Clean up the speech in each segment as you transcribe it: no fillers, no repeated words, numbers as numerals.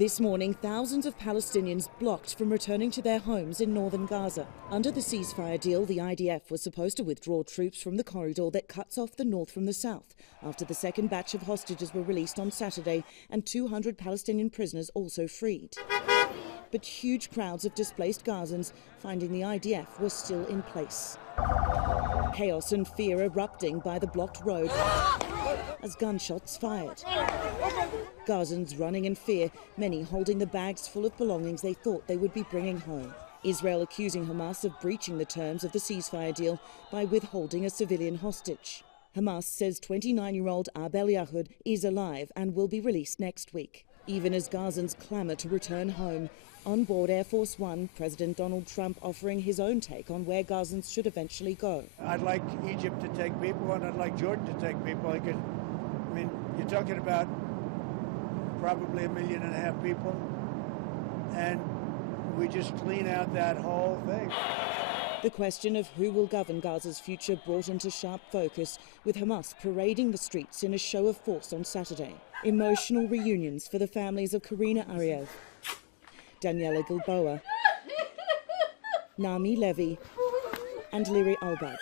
This morning, thousands of Palestinians blocked from returning to their homes in northern Gaza. Under the ceasefire deal, the IDF was supposed to withdraw troops from the corridor that cuts off the north from the south, after the second batch of hostages were released on Saturday and 200 Palestinian prisoners also freed. But huge crowds of displaced Gazans, finding the IDF, were still in place. Chaos and fear erupting by the blocked road as gunshots fired. Gazans running in fear, many holding the bags full of belongings they thought they would be bringing home. Israel accusing Hamas of breaching the terms of the ceasefire deal by withholding a civilian hostage. Hamas says 29-year-old Abel Yahud is alive and will be released next week. Even as Gazans clamour to return home, on board Air Force One, President Donald Trump offering his own take on where Gazans should eventually go. I'd like Egypt to take people, and I'd like Jordan to take people. You're talking about probably 1.5 million people, and we just clean out that whole thing. The question of who will govern Gaza's future brought into sharp focus, with Hamas parading the streets in a show of force on Saturday. Emotional reunions for the families of Karina Ariel, Daniela Gilboa, Nami Levy and Liri Albag.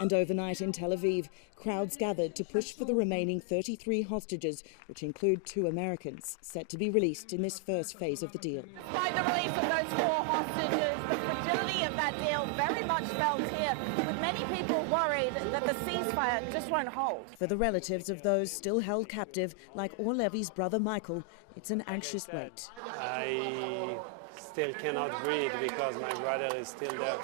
And overnight in Tel Aviv, crowds gathered to push for the remaining 33 hostages, which include 2 Americans, set to be released in this first phase of the deal. Despite the release of those 4 hostages, the fragility of that deal very much felt here, with many people worried that the ceasefire just won't hold. For the relatives of those still held captive, like Or Levy's brother Michael, it's an anxious wait. I still cannot breathe because my brother is still there.